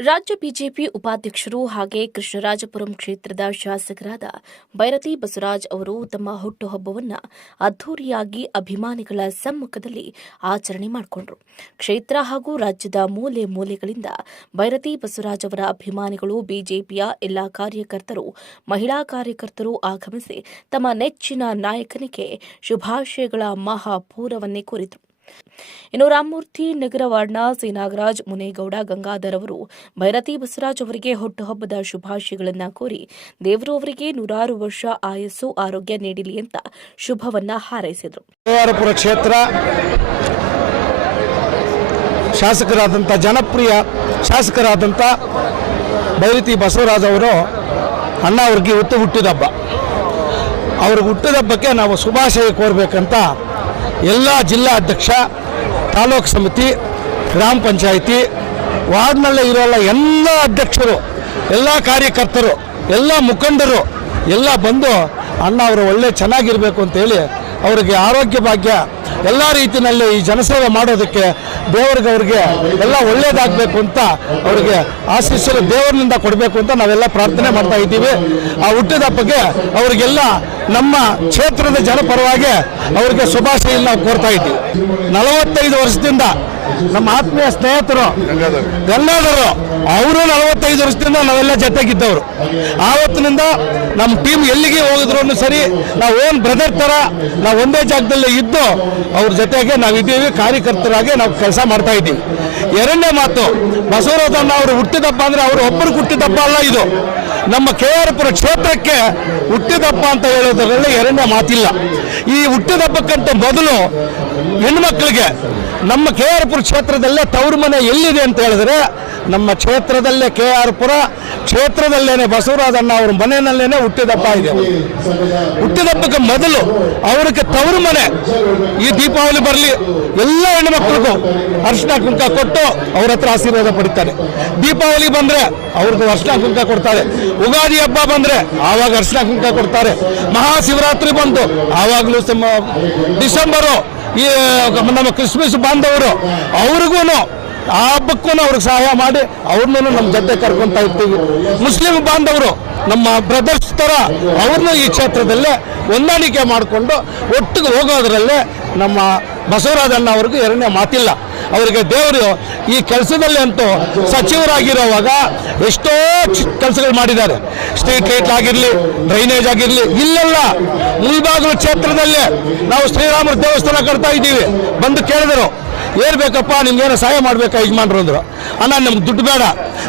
ರಾಜ್ಯ ಬಿಜೆಪಿ ಉಪಾಧ್ಯಕ್ಷರು ಹಾಗೆ ಕೃಷ್ಣರಾಜಪುರಂ ಕ್ಷೇತ್ರದ ಶಾಸಕರಾದ ಬೈರತಿ ಬಸವರಾಜ್ ಅವರು ತಮ್ಮ ಹುಟ್ಟುಹಬ್ಬವನ್ನು ಅದ್ದೂರಿಯಾಗಿ ಅಭಿಮಾನಿಗಳ ಸಮ್ಮುಖದಲ್ಲಿ ಆಚರಣೆ ಮಾಡಿಕೊಂಡರು. ಕ್ಷೇತ್ರ ಹಾಗೂ ರಾಜ್ಯದ ಮೂಲೆ ಮೂಲೆಗಳಿಂದ ಬೈರತಿ ಬಸವರಾಜ್ ಅವರ ಅಭಿಮಾನಿಗಳು ಬಿಜೆಪಿಯ ಎಲ್ಲಾ ಕಾರ್ಯಕರ್ತರು, ಮಹಿಳಾ ಕಾರ್ಯಕರ್ತರು ಆಗಮಿಸಿ ತಮ್ಮ ನೆಚ್ಚಿನ ನಾಯಕನಿಗೆ ಶುಭಾಶಯಗಳ ಮಹಾಪೂರವನ್ನೇ ಕೋರಿದರು. ಇನ್ನು ರಾಮಮೂರ್ತಿ ನಗರ ವಾರ್ಡ್ನ ಸಿ ನಾಗರಾಜ್ ಮುನೇಗೌಡ ಗಂಗಾಧರ್ ಅವರು ಭೈರತಿ ಬಸವರಾಜ್ ಅವರಿಗೆ ಹುಟ್ಟುಹಬ್ಬದ ಶುಭಾಶಯಗಳನ್ನು ಕೋರಿ ದೇವರು ಅವರಿಗೆ ನೂರಾರು ವರ್ಷ ಆಯಸ್ಸು, ಆರೋಗ್ಯ ನೀಡಲಿ ಅಂತ ಶುಭವನ್ನ ಹಾರೈಸಿದರು. ಕ್ಷೇತ್ರ ಶಾಸಕರಾದಂಥ ಜನಪ್ರಿಯ ಶಾಸಕರಾದಂಥ ಭೈರತಿ ಬಸವರಾಜ್ ಅವರು ಅಣ್ಣ ಅವ್ರಿಗೆ ಹುಟ್ಟು ಹುಟ್ಟಿದಬ್ಬ ಅವ್ರಿಗೆ ಹುಟ್ಟಿದಬ್ಬಕ್ಕೆ ನಾವು ಶುಭಾಶಯ ಕೋರಬೇಕಂತ ಎಲ್ಲ ಜಿಲ್ಲಾ ಅಧ್ಯಕ್ಷ, ತಾಲೂಕು ಸಮಿತಿ, ಗ್ರಾಮ ಪಂಚಾಯಿತಿ, ವಾರ್ಡ್ನಲ್ಲೇ ಇರೋಲ್ಲ ಎಲ್ಲ ಅಧ್ಯಕ್ಷರು, ಎಲ್ಲ ಕಾರ್ಯಕರ್ತರು, ಎಲ್ಲ ಮುಖಂಡರು, ಎಲ್ಲ ಬಂದು ಅಣ್ಣ ಅವರು ಒಳ್ಳೆ ಚೆನ್ನಾಗಿರಬೇಕು ಅಂತೇಳಿ ಅವರಿಗೆ ಆರೋಗ್ಯ ಭಾಗ್ಯ ಎಲ್ಲ ರೀತಿಯಲ್ಲಿ ಈ ಜನಸೇವೆ ಮಾಡೋದಕ್ಕೆ ದೇವರಿಗೆ ಅವ್ರಿಗೆ ಎಲ್ಲ ಒಳ್ಳೇದಾಗಬೇಕು ಅಂತ ಅವರಿಗೆ ಆಶಿಸಲು ದೇವರಿನಿಂದ ಕೊಡಬೇಕು ಅಂತ ನಾವೆಲ್ಲ ಪ್ರಾರ್ಥನೆ ಮಾಡ್ತಾ ಇದ್ದೀವಿ. ಆ ಹುಟ್ಟಿದಬ್ಬಕ್ಕೆ ಅವರಿಗೆಲ್ಲ ನಮ್ಮ ಕ್ಷೇತ್ರದ ಜನಪರವಾಗಿ ಅವರಿಗೆ ಶುಭಾಶಯ ಕೋರ್ತಾ ಇದ್ದೀವಿ. ನಲವತ್ತೈದು ವರ್ಷದಿಂದ ನಮ್ಮ ಆತ್ಮೀಯ ಸ್ನೇಹಿತರು, ಗಂಗಾಧರು, ಅವರು ನಲವತ್ತೈದು ವರ್ಷದಿಂದ ನಾವೆಲ್ಲ ಜೊತೆಗಿದ್ದವರು. ಆವತ್ತಿನಿಂದ ನಮ್ಮ ಟೀಮ್ ಎಲ್ಲಿಗೆ ಹೋಗಿದ್ರು ಸರಿ, ನಾವು ಓನ್ ಬ್ರದರ್ ಥರ ನಾವು ಒಂದೇ ಜಾಗದಲ್ಲಿ ಇದ್ದು ಅವ್ರ ಜೊತೆಗೆ ನಾವು ನಾವಿದ್ದೀವಿ ಕಾರ್ಯಕರ್ತರಾಗಿ ನಾವು ಕೆಲಸ ಮಾಡ್ತಾ ಇದ್ದೀವಿ. ಎರಡನೇ ಮಾತು ಬಸವರಾಜಣ್ಣ ಅವರು ಹುಟ್ಟಿದಪ್ಪ ಅಂದರೆ ಅವರು ಒಬ್ಬರು ಹುಟ್ಟಿದಪ್ಪ ಅಲ್ಲ ಇದು. ನಮ್ಮ ಕೆ ಆರ್ ಪುರ ಕ್ಷೇತ್ರಕ್ಕೆ ಹುಟ್ಟಿದಪ್ಪ ಅಂತ ಹೇಳೋದರಲ್ಲಿ ಎರಡನೇ ಮಾತಿಲ್ಲ. ಈ ಹುಟ್ಟಿದಪ್ಪಕ್ಕಂತ ಮೊದಲು ಹೆಣ್ಮಕ್ಳಿಗೆ, ನಮ್ಮ ಕೆ ಆರ್ ಪುರ ಕ್ಷೇತ್ರದಲ್ಲೇ ತವರು ಮನೆ ಎಲ್ಲಿದೆ ಅಂತ ಹೇಳಿದ್ರೆ, ನಮ್ಮ ಕ್ಷೇತ್ರದಲ್ಲೇ ಕೆ ಆರ್ ಪುರ ಕ್ಷೇತ್ರದಲ್ಲೇನೆ ಬಸವರಾಜಣ್ಣ ಅವ್ರ ಮನೆಯಲ್ಲೇನೆ ಹುಟ್ಟಿದಪ್ಪ ಇದೆ. ಹುಟ್ಟಿದಪ್ಪಕ್ಕೆ ಮೊದಲು ಅವ್ರಿಗೆ ತವರು ಮನೆ, ಈ ದೀಪಾವಳಿ ಬರಲಿ, ಎಲ್ಲ ಹೆಣ್ಮಕ್ಳಿಗೂ ಅರ್ಶಿನ ಕುಂಕ ಕೊಟ್ಟು ಅವ್ರ ಹತ್ರ ಆಶೀರ್ವಾದ ಪಡಿತಾರೆ. ದೀಪಾವಳಿ ಬಂದ್ರೆ ಅವ್ರಿಗೆ ಅರ್ಶಿನ ಕುಂಕ ಕೊಡ್ತಾರೆ. ಉಗಾದಿ ಹಬ್ಬ ಬಂದ್ರೆ ಆವಾಗ ಅರ್ಶಿನ ಕುಂಕ ಕೊಡ್ತಾರೆ. ಮಹಾಶಿವರಾತ್ರಿ ಬಂತು ಆವಾಗಲೂ ಡಿಸೆಂಬರು ಈ, ನಮ್ಮ ಕ್ರಿಸ್ಮಸ್ ಬಾಂಧವರು ಅವ್ರಿಗೂ ಆ ಹಬ್ಬಕ್ಕೂ ಅವ್ರಿಗೆ ಸಹಾಯ ಮಾಡಿ ಅವ್ರನ್ನೂ ನಮ್ಮ ಜೊತೆ ಕರ್ಕೊಂತ ಇರ್ತೀವಿ. ಮುಸ್ಲಿಂ ಬಾಂಧವರು, ನಮ್ಮ ಬ್ರದರ್ಸ್ ಥರ ಅವ್ರನ್ನೂ ಈ ಕ್ಷೇತ್ರದಲ್ಲೇ ಹೊಂದಾಣಿಕೆ ಮಾಡಿಕೊಂಡು ಒಟ್ಟಿಗೆ ಹೋಗೋದ್ರಲ್ಲೇ ನಮ್ಮ ಬಸವರಾಜಣ್ಣ ಅವ್ರಿಗೂ ಎರಡನೇ ಮಾತಿಲ್ಲ. ಅವರಿಗೆ ದೇವರು ಈ ಕೆಲಸದಲ್ಲಿ ಅಂತೂ ಸಚಿವರಾಗಿರೋವಾಗ ಎಷ್ಟೋ ಕೆಲಸಗಳು ಮಾಡಿದ್ದಾರೆ. ಸ್ಟ್ರೀಟ್ ಲೈಟ್ ಆಗಿರಲಿ, ಡ್ರೈನೇಜ್ ಆಗಿರಲಿ, ಇಲ್ಲೆಲ್ಲ ಮುಲ್ಬಾಗಿಲು ಕ್ಷೇತ್ರದಲ್ಲೇ ನಾವು ಶ್ರೀರಾಮರ ದೇವಸ್ಥಾನ ಕಟ್ತಾ ಇದ್ದೀವಿ. ಬಂದು ಕೇಳಿದರು, ಏನ್ ಬೇಕಪ್ಪ, ನಿಮ್ಗೇನೋ ಸಹಾಯ ಮಾಡಬೇಕಾ ಯಜಮಾನ್ರು? ಅಂದರು. ಅಣ್ಣ, ನಮ್ಗೆ ದುಡ್ಡು ಬೇಡ.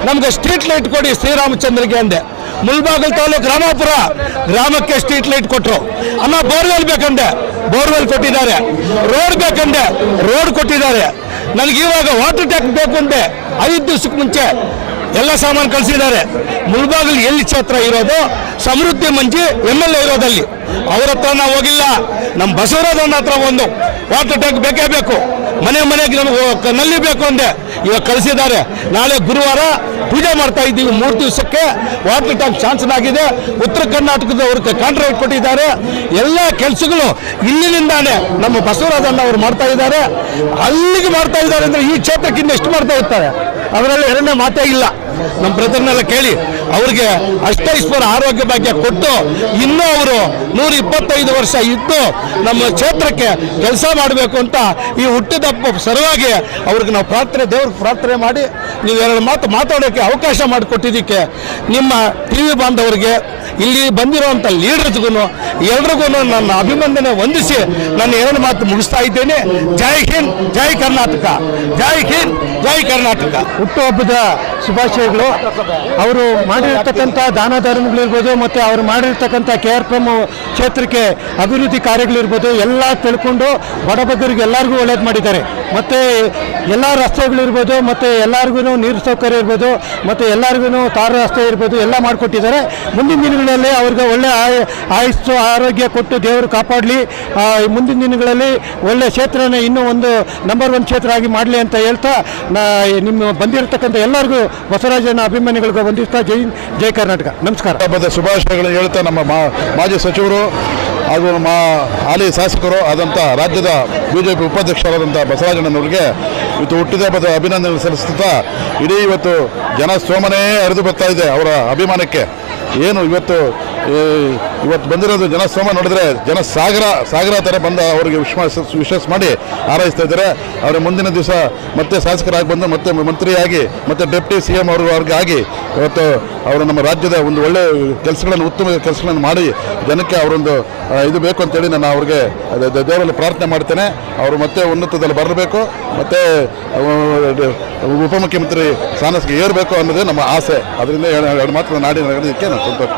ನಮಗೆ ಸ್ಟ್ರೀಟ್ ಲೈಟ್ ಕೊಡಿ ಶ್ರೀರಾಮಚಂದ್ರಿಗೆ ಅಂದೆ. ಮುಲ್ಬಾಗಲ್ ತಾಲೂಕು ರಾಮಾಪುರ ಗ್ರಾಮಕ್ಕೆ ಸ್ಟ್ರೀಟ್ ಲೈಟ್ ಕೊಟ್ಟರು ಅಣ್ಣ, ಬೋರ್ವೆಲ್ ಬೇಕಂದೆ. ಬೋರ್ವೆಲ್ ಕೊಟ್ಟಿದ್ದಾರೆ. ರೋಡ್ ಬೇಕಂದೆ. ರೋಡ್ ಕೊಟ್ಟಿದ್ದಾರೆ. ನನಗೆ ಇವಾಗ ವಾಟರ್ ಟ್ಯಾಂಕ್ ಬೇಕು ಅಂತೆ ಐದು ದಿವಸಕ್ಕೆ ಮುಂಚೆ ಎಲ್ಲ ಸಾಮಾನು ಕಳಿಸಿದ್ದಾರೆ. ಮುಲ್ಬಾಗಿಲು ಎಲ್ಲಿ ಕ್ಷೇತ್ರ ಇರೋದು? ಸಮೃದ್ಧಿ ಮಂಜಿ ಎಂ ಎಲ್ ಎ ಇರೋದಲ್ಲಿ. ಅವ್ರ ಹತ್ರ ನಾವು ಹೋಗಿಲ್ಲ. ನಮ್ಮ ಬಸವರಾಜನ ಹತ್ರ ಒಂದು ವಾಟರ್ ಟ್ಯಾಂಕ್ ಬೇಕೇ ಬೇಕು. ಮನೆ ಮನೆಗೆ ನಮಗೆ ನಲ್ಲಿ ಬೇಕು ಅಂದೆ. ಇವಾಗ ಕಳಿಸಿದ್ದಾರೆ. ನಾಳೆ ಗುರುವಾರ ಪೂಜೆ ಮಾಡ್ತಾ ಇದ್ದೀವಿ ಮೂರು ದಿವಸಕ್ಕೆ. ವಾಟರ್ ಟ್ಯಾಂಕ್ ಶಾನ್ಸನ್ ಆಗಿದೆ. ಉತ್ತರ ಕರ್ನಾಟಕದವರು ಕಾಂಟ್ರಾಕ್ಟ್ ಕೊಟ್ಟಿದ್ದಾರೆ. ಎಲ್ಲ ಕೆಲಸಗಳು ಇಲ್ಲಿನಿಂದಾನೆ ನಮ್ಮ ಬಸವರಾಜಣ್ಣ ಅವರು ಮಾಡ್ತಾ ಇದ್ದಾರೆ. ಅಲ್ಲಿಗೆ ಮಾಡ್ತಾ ಇದ್ದಾರೆ ಅಂದ್ರೆ ಈ ಕ್ಷೇತ್ರಕ್ಕಿಂತ ಎಷ್ಟು ಮಾಡ್ತಾ ಇರ್ತಾರೆ? ಅದರಲ್ಲಿ ಎರಡನೇ ಮಾತೇ ಇಲ್ಲ. ನಮ್ಮ ಬ್ರದರ್ನೆಲ್ಲ ಕೇಳಿ, ಅವ್ರಿಗೆ ಅಷ್ಟೈಶ್ವರ ಆರೋಗ್ಯ ಭಾಗ್ಯ ಕೊಟ್ಟು ಇನ್ನೂ ಅವರು ನೂರ ಇಪ್ಪತ್ತೈದು ವರ್ಷ ಇದ್ದು ನಮ್ಮ ಕ್ಷೇತ್ರಕ್ಕೆ ಕೆಲಸ ಮಾಡಬೇಕು ಅಂತ ಈ ಹುಟ್ಟಿದಪ್ಪ ಸಲುವಾಗಿ ಅವ್ರಿಗೆ ನಾವು ಪ್ರಾರ್ಥನೆ, ದೇವ್ರಿಗೆ ಪ್ರಾರ್ಥನೆ ಮಾಡಿ ನೀವು ಎರಡು ಮಾತು ಮಾತಾಡೋಕ್ಕೆ ಅವಕಾಶ ಮಾಡಿಕೊಟ್ಟಿದ್ದಕ್ಕೆ ನಿಮ್ಮ ಟಿ ವಿ ಬಾಂಧವರಿಗೆ ಇಲ್ಲಿ ಬಂದಿರುವಂಥ ಲೀಡರ್ಸ್ಗೂ ಎಲ್ರಿಗೂ ನನ್ನ ಅಭಿನಂದನೆ ವಂದಿಸಿ ನನ್ನ ಎರಡು ಮಾತು ಮುಗಿಸ್ತಾ ಇದ್ದೇನೆ. ಜೈ ಹಿಂದ್, ಜೈ ಕರ್ನಾಟಕ. ಜೈ ಹಿಂದ್, ಜೈ ಕರ್ನಾಟಕ. ಹುಟ್ಟುಹಬ್ಬದ ಶುಭಾಶಯಗಳು. ಅವರು ಮಾಡಿರ್ತಕ್ಕಂಥ ದಾನ ಧರ್ಮಗಳಿರ್ಬೋದು, ಮತ್ತು ಅವರು ಮಾಡಿರ್ತಕ್ಕಂಥ ಕೆ ಆರ್ ಪಿ ಕ್ಷೇತ್ರಕ್ಕೆ ಅಭಿವೃದ್ಧಿ ಕಾರ್ಯಗಳಿರ್ಬೋದು, ಎಲ್ಲ ತಿಳ್ಕೊಂಡು ಬಡಬಗ್ಗರಿಗೆ ಎಲ್ಲರಿಗೂ ಒಳ್ಳೇದು ಮಾಡಿದ್ದಾರೆ. ಮತ್ತು ಎಲ್ಲ ರಸ್ತೆಗಳಿರ್ಬೋದು, ಮತ್ತು ಎಲ್ಲರಿಗೂ ನೀರು ಸೌಕರ್ಯ ಇರ್ಬೋದು, ಮತ್ತು ಎಲ್ಲರಿಗೂ ತಾರ ರಸ್ತೆ ಇರ್ಬೋದು, ಎಲ್ಲ ಮಾಡಿಕೊಟ್ಟಿದ್ದಾರೆ. ಮುಂದಿನ ದಿನಗಳಲ್ಲಿ ಅವ್ರಿಗೆ ಒಳ್ಳೆ ಆಯ್, ಆಯುಸ್ಸು, ಆರೋಗ್ಯ ಕೊಟ್ಟು ದೇವರು ಕಾಪಾಡಲಿ. ಮುಂದಿನ ದಿನಗಳಲ್ಲಿ ಒಳ್ಳೆ ಕ್ಷೇತ್ರನ ಇನ್ನೂ ಒಂದು ನಂಬರ್ ಒನ್ ಕ್ಷೇತ್ರ ಆಗಿ ಮಾಡಲಿ ಅಂತ ಹೇಳ್ತಾ ನಿಮ್ಮ ಬಂದಿರತಕ್ಕಂಥ ಎಲ್ಲರಿಗೂ ಬಸವರಾಜನ ಅಭಿಮಾನಿಗಳಿಗೂ ವಂದಿಸ್ತಾ ಜೈ ಜೈ ಕರ್ನಾಟಕ. ನಮಸ್ಕಾರ. ಹಬ್ಬದ ಶುಭಾಶಯಗಳನ್ನು ಹೇಳ್ತಾ ನಮ್ಮ ಮಾಜಿ ಸಚಿವರು ಹಾಗೂ ನಮ್ಮ ಹಾಲಿ ಶಾಸಕರು ಆದಂಥ ರಾಜ್ಯದ ಬಿ ಜೆ ಪಿ ಉಪಾಧ್ಯಕ್ಷರಾದಂಥ ಬಸವರಾಜಣ್ಣನವರಿಗೆ ಇವತ್ತು ಹುಟ್ಟಿದ ಹಬ್ಬದ ಅಭಿನಂದನೆ ಸಲ್ಲಿಸುತ್ತಾ ಇಡೀ ಇವತ್ತು ಜನ ಸೋಮನೇ ಹರಿದು ಬರ್ತಾ ಇದೆ ಅವರ ಅಭಿಮಾನಕ್ಕೆ. ಏನು ಇವತ್ತು ಇವತ್ತು ಬಂದಿರೋದು ಜನಸ್ತೋಮ ನೋಡಿದ್ರೆ ಜನ ಸಾಗರ ಸಾಗರ ಥರ ಬಂದ ಅವರಿಗೆ ವಿಶ್ವಾಸ ವಿಶ್ವಾಸ ಮಾಡಿ ಹಾರೈಸ್ತಾ ಇದ್ದಾರೆ. ಅವರ ಮುಂದಿನ ದಿವಸ ಮತ್ತೆ ಶಾಸಕರಾಗಿ ಬಂದು ಮತ್ತೆ ಮಂತ್ರಿಯಾಗಿ, ಮತ್ತೆ ಡೆಪ್ಟಿ ಸಿ ಎಂ ಅವರು ಅವ್ರಿಗೆ ಆಗಿ ಇವತ್ತು ಅವರು ನಮ್ಮ ರಾಜ್ಯದ ಒಂದು ಒಳ್ಳೆ ಕೆಲಸಗಳನ್ನು, ಉತ್ತಮ ಕೆಲಸಗಳನ್ನು ಮಾಡಿ ಜನಕ್ಕೆ ಅವರೊಂದು ಇದು ಬೇಕು ಅಂತೇಳಿ ನಾನು ಅವ್ರಿಗೆ ದೇವರಲ್ಲಿ ಪ್ರಾರ್ಥನೆ ಮಾಡ್ತೇನೆ. ಅವರು ಮತ್ತೆ ಉನ್ನತದಲ್ಲಿ ಬರಬೇಕು. ಮತ್ತೆ ಉಪಮುಖ್ಯಮಂತ್ರಿ ಸ್ಥಾನಕ್ಕೆ ಏರಬೇಕು ಅನ್ನೋದೇ ನಮ್ಮ ಆಸೆ. ಅದರಿಂದ ಎರಡು ಮಾತ್ರ ನಾಡಿ ನಡೆಯೋದಕ್ಕೆ ನಾನು ಸಂತೋಷ